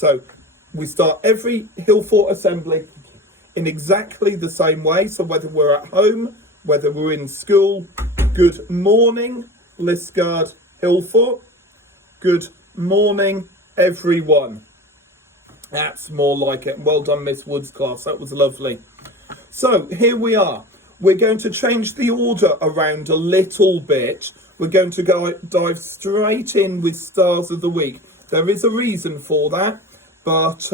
So we start every Hillfort assembly in exactly the same way. So whether we're at home, whether we're in school, good morning, Liskeard, Hillfort. Good morning, everyone. That's more like it. Well done, Miss Woods class. That was lovely. So here we are. We're going to change the order around a little bit. We're going to dive straight in with Stars of the Week. There is a reason for that, but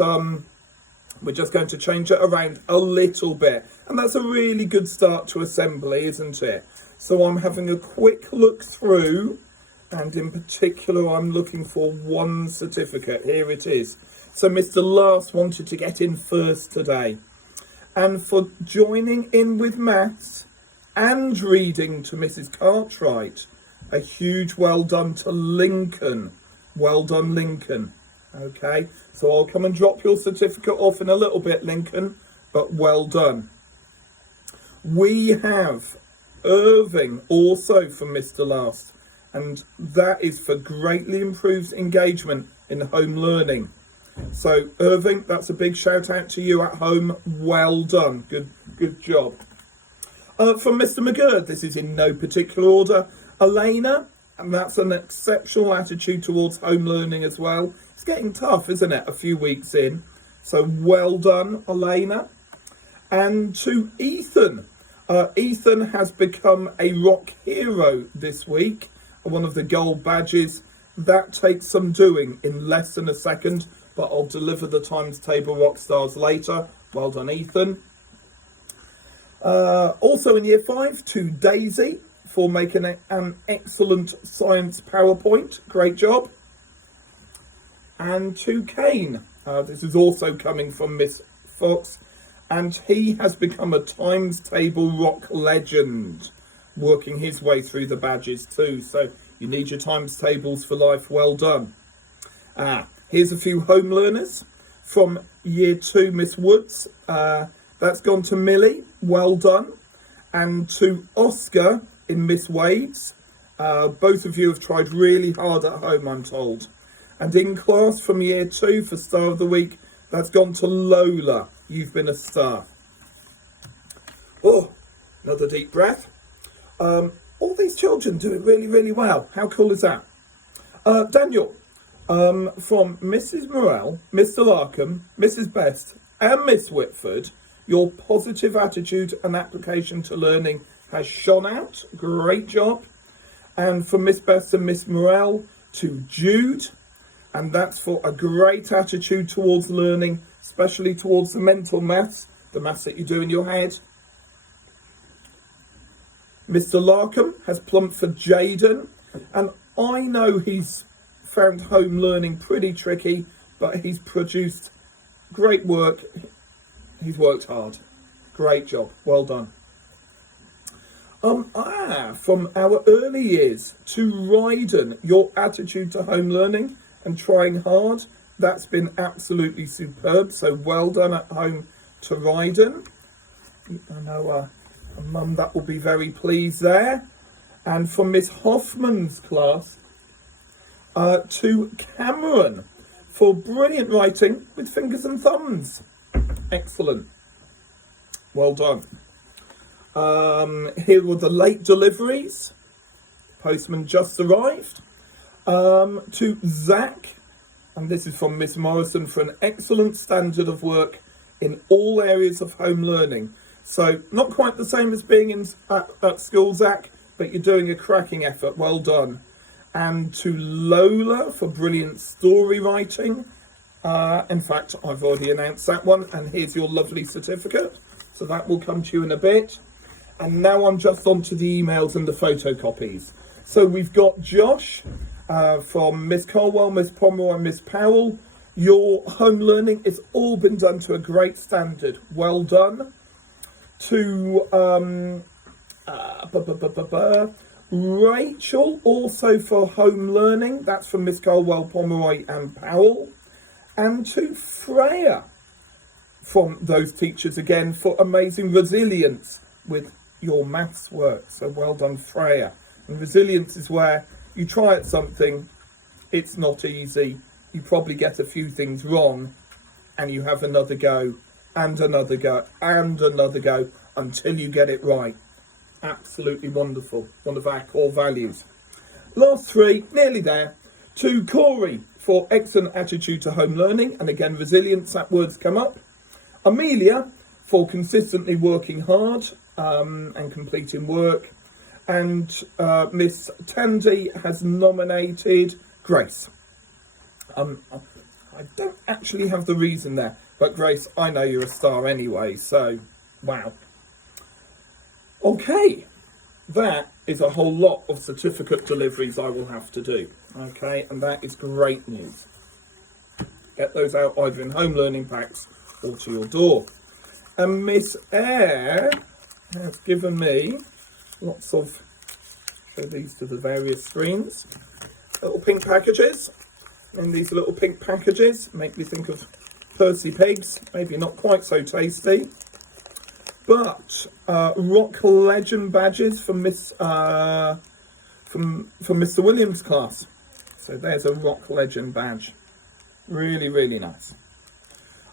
we're just going to change it around a little bit. And that's a really good start to assembly, isn't it? So I'm having a quick look through, and in particular, I'm looking for one certificate. Here it is. So Mr. Last wanted to get in first today. And for joining in with maths and reading to Mrs. Cartwright, a huge well done to Lincoln. Well done, Lincoln. Okay, so I'll come and drop your certificate off in a little bit, Lincoln, but well done. We have Irving also from Mr. Last, and that is for greatly improved engagement in home learning. So Irving, that's a big shout out to you at home. Well done. Good job. From Mr. McGurd, this is in no particular order. Elena, and that's an exceptional attitude towards home learning as well. It's getting tough, isn't it? A few weeks in. So well done, Elena. And to Ethan. Ethan has become a rock hero this week. One of the gold badges. That takes some doing in less than a second, but I'll deliver the times table rock stars later. Well done, Ethan. Also in year 5, to Daisy for making an excellent science PowerPoint. Great job. And to Kane. This is also coming from Miss Fox, and he has become a times table rock legend, working his way through the badges too. So you need your times tables for life. Well done. Here's a few home learners from year 2, Miss Woods. That's gone to Millie. Well done. And to Oscar in Miss Wade's. Both of you have tried really hard at home, I'm told. And in class from year 2 for Star of the Week, that's gone to Lola. You've been a star. Oh, another deep breath. All these children doing really, really well. How cool is that? Daniel, from Mrs. Morell, Mr. Larkham, Mrs. Best, and Miss Whitford, your positive attitude and application to learning has shone out. Great job. And from Miss Best and Miss Morell to Jude, and that's for a great attitude towards learning, especially towards the mental maths, the maths that you do in your head. Mr. Larkham has plumped for Jaden, and I know he's found home learning pretty tricky, but he's produced great work. He's worked hard. Great job. Well done. From our early years to Ryden, your attitude to home learning and trying hard, that's been absolutely superb. So well done at home to Ryden. I know Mum, that will be very pleased there. And from Miss Hoffman's class to Cameron for brilliant writing with fingers and thumbs. Excellent. Well done. Here were the late deliveries. Postman just arrived. To Zach, and this is from Miss Morrison, for an excellent standard of work in all areas of home learning. So not quite the same as being at school, Zach, but you're doing a cracking effort. Well done. And to Lola for brilliant story writing. In fact, I've already announced that one, and here's your lovely certificate. So that will come to you in a bit. And now I'm just on to the emails and the photocopies. So we've got Josh from Miss Colwell, Miss Pomeroy, and Miss Powell. Your home learning has all been done to a great standard. Well done. To Rachel, also for home learning. That's from Miss Colwell, Pomeroy, and Powell. And to Freya, from those teachers again, for amazing resilience with your maths work. So well done, Freya. And resilience is where you try at something, it's not easy, you probably get a few things wrong, and you have another go, and another go, and another go, until you get it right. Absolutely wonderful. One of our core values. Last three, nearly there. To Corey for excellent attitude to home learning, and again resilience, that word's come up. Amelia for consistently working hard and completing work. And Miss Tandy has nominated Grace. I don't actually have the reason there, but Grace, I know you're a star anyway, so wow. Okay, that is a whole lot of certificate deliveries I will have to do. Okay, and that is great news. Get those out either in home learning packs or to your door. And Miss Eyre has given me lots of, show these to the various screens, little pink packages. And these little pink packages make me think of Percy Pigs, maybe not quite so tasty. But Rock Legend badges from from Mr. Williams' class. So there's a Rock Legend badge. Really, really nice.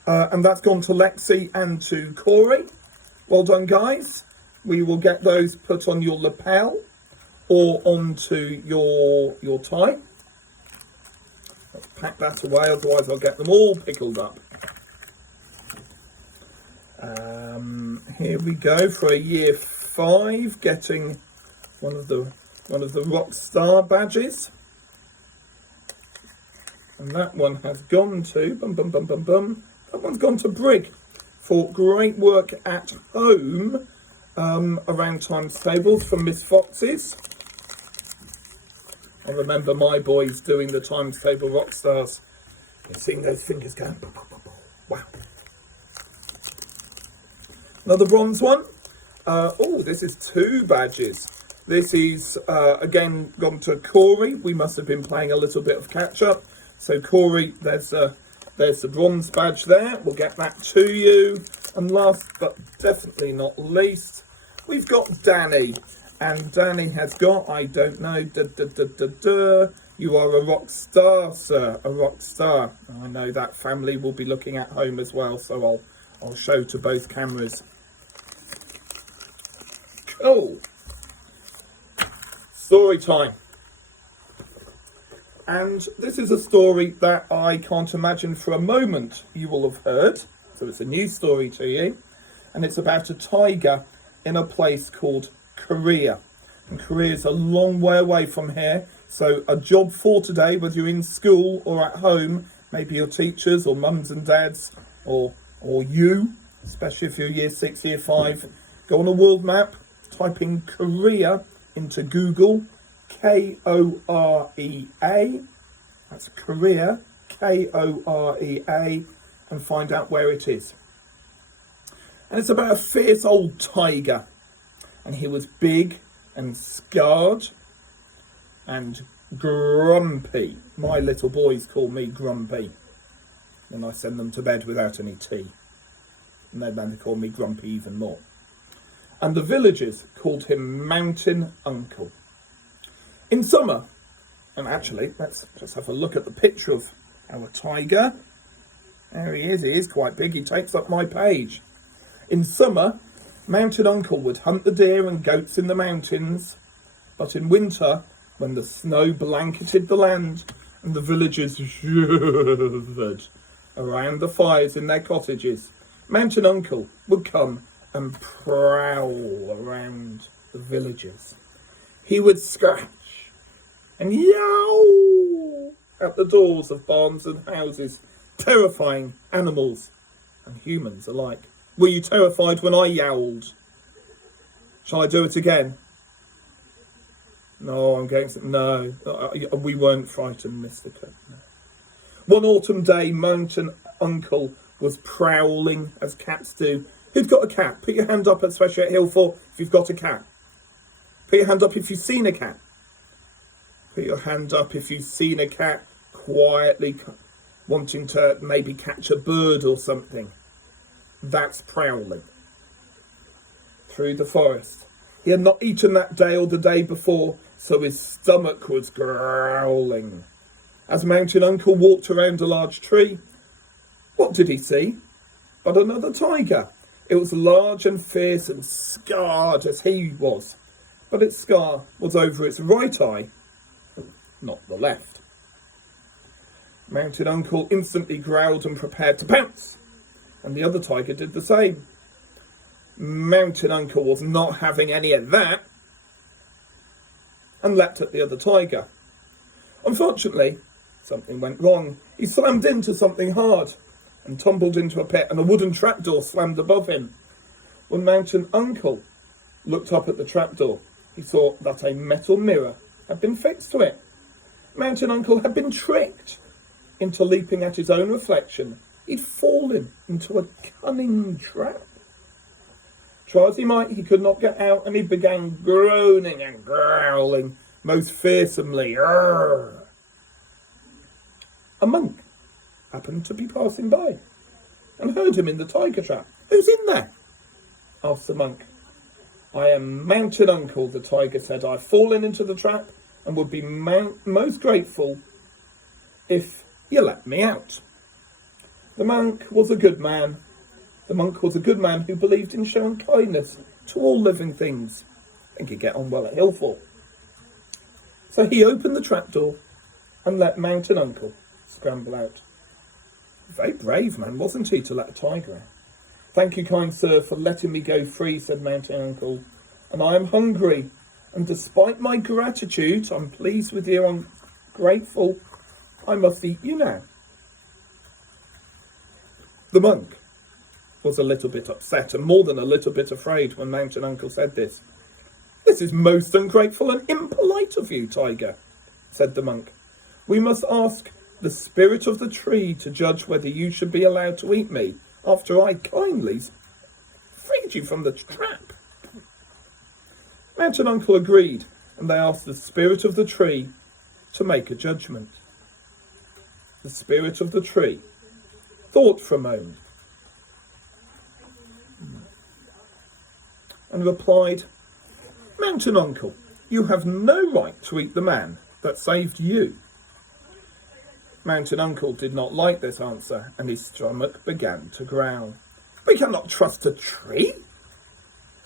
And that's gone to Lexi and to Corey. Well done, guys. We will get those put on your lapel or onto your tie. Let's pack that away, otherwise I'll get them all pickled up. Here we go for a year 5, getting one of the Rockstar badges. And that one has gone to that one's gone to Brig for great work at home around times tables from Miss Fox's. I remember my boys doing the times table rock stars. You're seeing those fingers going. Wow. Another bronze one. Oh, this is 2 badges. This is again gone to Corey. We must have been playing a little bit of catch up. So Corey, there's the bronze badge there. We'll get that to you. And last but definitely not least, we've got Danny. And Danny has got, I don't know, you are a rock star, sir, a rock star. I know that family will be looking at home as well, so I'll show to both cameras. Cool. Story time. And this is a story that I can't imagine for a moment you will have heard. So it's a new story to you. And it's about a tiger in a place called Korea. And Korea is a long way away from here. So a job for today, whether you're in school or at home, maybe your teachers or mums and dads or you, especially if you're year 6, year 5, go on a world map, type in Korea into Google, Korea, that's Korea, Korea, and find out where it is. And it's about a fierce old tiger. And he was big and scarred and grumpy. My little boys call me Grumpy. And I send them to bed without any tea. And then they call me Grumpy even more. And the villagers called him Mountain Uncle. In summer, and actually, let's just have a look at the picture of our tiger. There he is quite big, he takes up my page. In summer, Mountain Uncle would hunt the deer and goats in the mountains, but in winter, when the snow blanketed the land and the villagers shivered around the fires in their cottages, Mountain Uncle would come and prowl around the villages. He would scratch and yowl at the doors of barns and houses, terrifying animals and humans alike. Were you terrified when I yowled? Shall I do it again? No, I'm going to... No, we weren't frightened, Mr. Cook. No. One autumn day, Mountain Uncle was prowling, as cats do. Who's got a cat? Put your hand up, especially at Hillfort, if you've got a cat. Put your hand up if you've seen a cat. Put your hand up if you've seen a cat quietly wanting to maybe catch a bird or something. That's prowling through the forest. He had not eaten that day or the day before, so his stomach was growling. As Mountain Uncle walked around a large tree, what did he see but another tiger? It was large and fierce and scarred as he was, but its scar was over its right eye, not the left. Mountain Uncle instantly growled and prepared to pounce, and the other tiger did the same. Mountain Uncle was not having any of that, and leapt at the other tiger. Unfortunately, something went wrong. He slammed into something hard and tumbled into a pit, and a wooden trapdoor slammed above him. When Mountain Uncle looked up at the trapdoor, he saw that a metal mirror had been fixed to it. Mountain Uncle had been tricked into leaping at his own reflection. He'd fallen into a cunning trap. Try as he might, he could not get out, and he began groaning and growling most fearsomely. Arrgh. A monk happened to be passing by and heard him in the tiger trap. "Who's in there?" asked the monk. "I am Mountain Uncle," the tiger said. "I've fallen into the trap and would be most grateful if you let me out." The monk was a good man. The monk was a good man who believed in showing kindness to all living things and could get on well at Hillfort. So he opened the trapdoor and let Mountain Uncle scramble out. Very brave man, wasn't he, to let a tiger out? "Thank you, kind sir, for letting me go free," said Mountain Uncle. "And I am hungry, and despite my gratitude, I'm pleased with you, I'm grateful. I must eat you now." The monk was a little bit upset and more than a little bit afraid when Mountain Uncle said this. "This is most ungrateful and impolite of you, tiger," said the monk. "We must ask the spirit of the tree to judge whether you should be allowed to eat me after I kindly freed you from the trap." Mountain Uncle agreed, and they asked the spirit of the tree to make a judgment. The spirit of the tree thought for a moment and replied, "Mountain Uncle, you have no right to eat the man that saved you." Mountain Uncle did not like this answer, and his stomach began to growl. "We cannot trust a tree.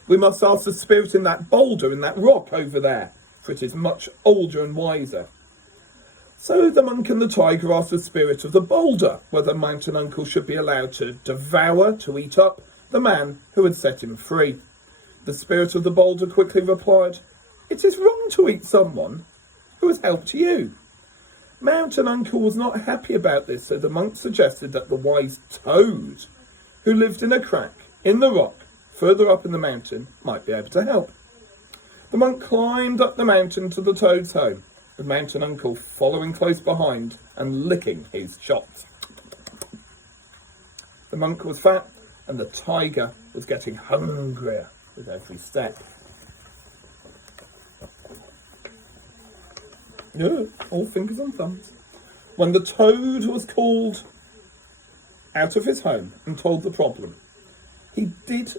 We must ask the spirit in that boulder, in that rock over there, for it is much older and wiser." So the monk and the tiger asked the spirit of the boulder whether Mountain Uncle should be allowed to devour, to eat up, the man who had set him free. The spirit of the boulder quickly replied, "It is wrong to eat someone who has helped you." Mountain Uncle was not happy about this, so the monk suggested that the wise toad, who lived in a crack in the rock further up in the mountain, might be able to help. The monk climbed up the mountain to the toad's home, with Mountain Uncle following close behind and licking his chops. The monk was fat, and the tiger was getting hungrier with every step. Yeah, all fingers and thumbs. When the toad was called out of his home and told the problem, he did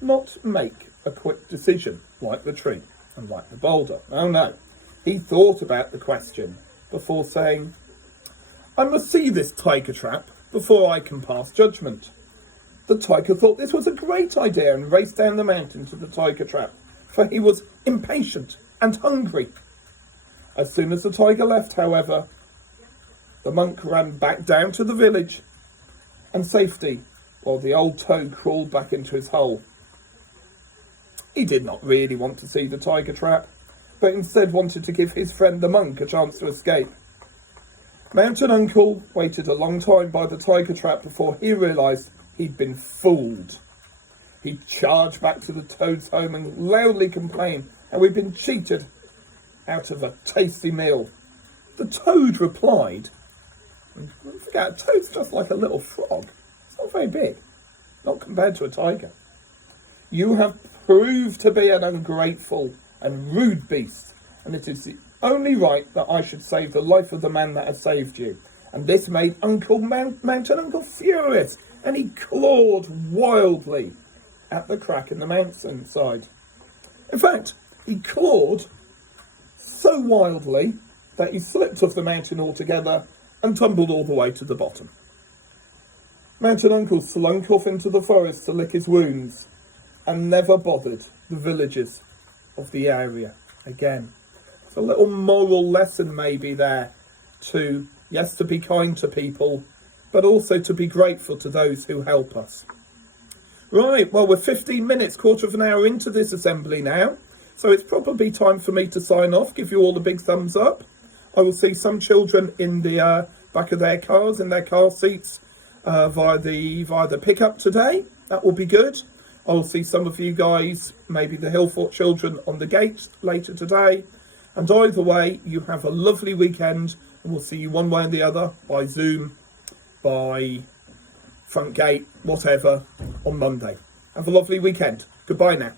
not make a quick decision like the tree and like the boulder. Oh no, he thought about the question before saying, "I must see this tiger trap before I can pass judgment." The tiger thought this was a great idea and raced down the mountain to the tiger trap, for he was impatient and hungry. As soon as the tiger left, however, the monk ran back down to the village and safety, while the old toad crawled back into his hole. He did not really want to see the tiger trap, but instead wanted to give his friend the monk a chance to escape. Mountain Uncle waited a long time by the tiger trap before he realised he'd been fooled. He charged back to the toad's home and loudly complained how he'd been cheated out of a tasty meal. The toad replied, don't forget, a toad's just like a little frog. It's not very big, not compared to a tiger. "You have proved to be an ungrateful and rude beast, and it is the only right that I should save the life of the man that has saved you." And this made Mountain Uncle furious, and he clawed wildly at the crack in the mountainside. In fact, he clawed so wildly that he slipped off the mountain altogether and tumbled all the way to the bottom. Mountain Uncle slunk off into the forest to lick his wounds and never bothered the villagers of the area again. It's a little moral lesson maybe there to, yes, to be kind to people, but also to be grateful to those who help us. Right, well, we're 15 minutes, quarter of an hour into this assembly now, so it's probably time for me to sign off, give you all a big thumbs up. I will see some children in the back of their cars, in their car seats, via the pickup today. That will be good. I will see some of you guys, maybe the Hillfort children, on the gate later today. And either way, you have a lovely weekend, and we'll see you one way or the other, by Zoom, by front gate, whatever, on Monday. Have a lovely weekend. Goodbye now.